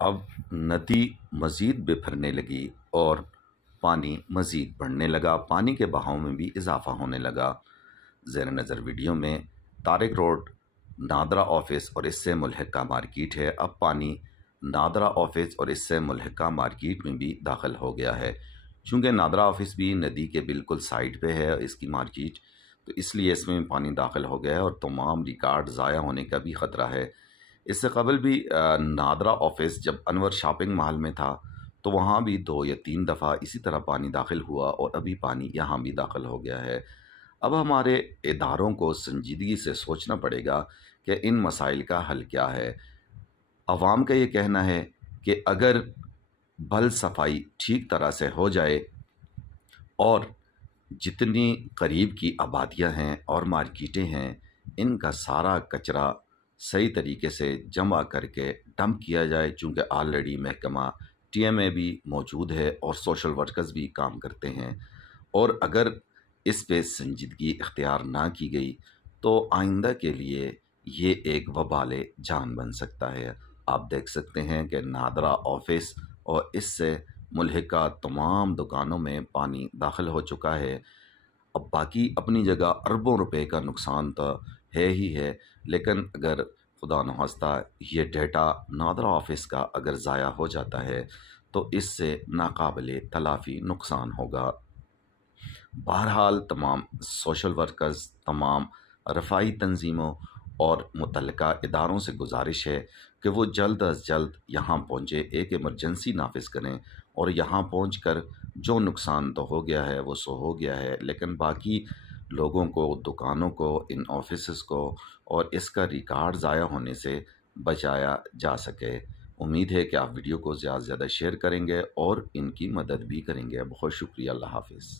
اب ندی مزید بپھرنے لگی اور پانی مزید بڑھنے لگا، پانی کے بہاؤ میں بھی اضافہ ہونے لگا۔ زیر نظر ویڈیو میں طارق روڈ نادرا آفس اور اس سے ملحقہ مارکیٹ ہے۔ اب پانی نادرا آفس اور اس سے ملحقہ مارکیٹ میں بھی داخل ہو گیا ہے۔ چونکہ نادرا آفس بھی ندی کے بالکل سائڈ پہ ہے اس کی مارکیٹ، تو اس لیے اس میں پانی داخل ہو گیا ہے اور تمام ریکارڈ ضائع ہونے کا بھی خطرہ ہے۔ اس سے قبل بھی نادرا آفس جب انور شاپنگ محل میں تھا تو وہاں بھی 2 یا 3 دفعہ اسی طرح پانی داخل ہوا اور ابھی پانی یہاں بھی داخل ہو گیا ہے۔ اب ہمارے اداروں کو سنجیدگی سے سوچنا پڑے گا کہ ان مسائل کا حل کیا ہے۔ عوام کا یہ کہنا ہے کہ اگر بل صفائی ٹھیک طرح سے ہو جائے اور جتنی قریب کی آبادیاں ہیں اور مارکیٹیں ہیں ان کا سارا کچرا صحیح طریقے سے جمع کر کے ڈمپ کیا جائے، چونکہ آلریڈی محکمہ ٹی ایم اے بھی موجود ہے اور سوشل ورکرز بھی کام کرتے ہیں، اور اگر اس پہ سنجیدگی اختیار نہ کی گئی تو آئندہ کے لیے یہ ایک وبال جان بن سکتا ہے۔ آپ دیکھ سکتے ہیں کہ نادرا آفس اور اس سے ملحقہ تمام دکانوں میں پانی داخل ہو چکا ہے۔ اب باقی اپنی جگہ اربوں روپے کا نقصان تو ہے ہی ہے، لیکن اگر خدا نخواستہ یہ ڈیٹا نادرا آفس کا اگر ضائع ہو جاتا ہے تو اس سے ناقابل تلافی نقصان ہوگا۔ بہرحال تمام سوشل ورکرز، تمام رفاہی تنظیموں اور متعلقہ اداروں سے گزارش ہے کہ وہ جلد از جلد یہاں پہنچے، ایک ایمرجنسی نافذ کریں اور یہاں پہنچ کر جو نقصان تو ہو گیا ہے وہ سو ہو گیا ہے، لیکن باقی لوگوں کو، دکانوں کو، ان آفیسز کو اور اس کا ریکارڈ ضائع ہونے سے بچایا جا سکے۔ امید ہے کہ آپ ویڈیو کو زیادہ سے زیادہ شیئر کریں گے اور ان کی مدد بھی کریں گے۔ بہت شکریہ، اللہ حافظ۔